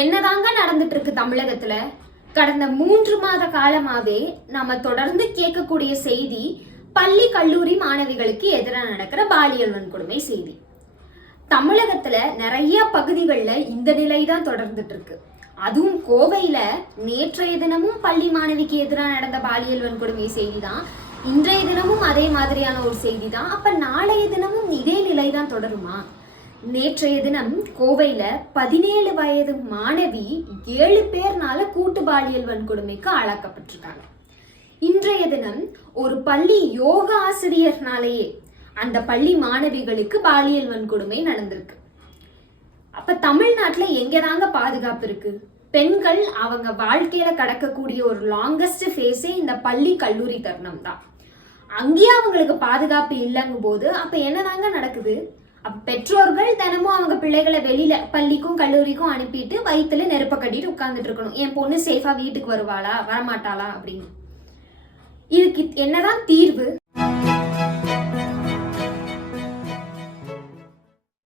என்னதாங்க நடந்துட்டு இருக்கு தமிழகத்துல? கடந்த 3 மாத காலமாவே நாம தொடர்ந்து கேட்கக்கூடிய செய்தி பள்ளி கல்லூரி மாணவிகளுக்கு எதிராக நடக்கிற பாலியல் வன்கொடுமை செய்தி. தமிழகத்துல நிறைய பகுதிகளில் இந்த நிலை தான் தொடர்ந்துட்டு இருக்கு. அதுவும் கோவையில நேற்றைய தினமும் பள்ளி மாணவிக்கு எதிராக நடந்த பாலியல் வன்கொடுமை செய்தி தான். இன்றைய தினமும் அதே மாதிரியான ஒரு செய்தி தான். அப்ப நாளைய தினமும் இதே நிலை தான் தொடருமா? நேற்றைய தினம் கோவையில 17 வயது மாணவி 7 பேர்னால கூட்டு பாலியல் வன்கொடுமைக்கு ஆளாக்கப்பட்டிருக்காங்க. இன்றைய தினம் ஒரு பள்ளி யோகா ஆசிரியர்னாலேயே அந்த பள்ளி மாணவிகளுக்கு பாலியல் வன்கொடுமை நடந்திருக்கு. அப்ப தமிழ்நாட்டுல எங்கதாங்க பாதுகாப்பு இருக்கு? பெண்கள் அவங்க வாழ்க்கையில கடக்கக்கூடிய ஒரு லாங்கஸ்ட் ஃபேஸே இந்த பள்ளி கல்லூரி தருணம் தான். அங்கேயே அவங்களுக்கு பாதுகாப்பு இல்லைங்கும் போது அப்ப என்னதாங்க நடக்குது? பெற்றோர்கள் தினமும் அவங்க பிள்ளைகளை வெளியில பள்ளிக்கும் கல்லூரிக்கும் அனுப்பிட்டு வயிற்றுல நெருப்ப கட்டிட்டு உட்கார்ந்துட்டு இருக்கணும். என் பொண்ணு சேஃபா வீட்டுக்கு வருவாளா வரமாட்டாளா அப்படின்னு. இதுக்கு என்னதான் தீர்வு?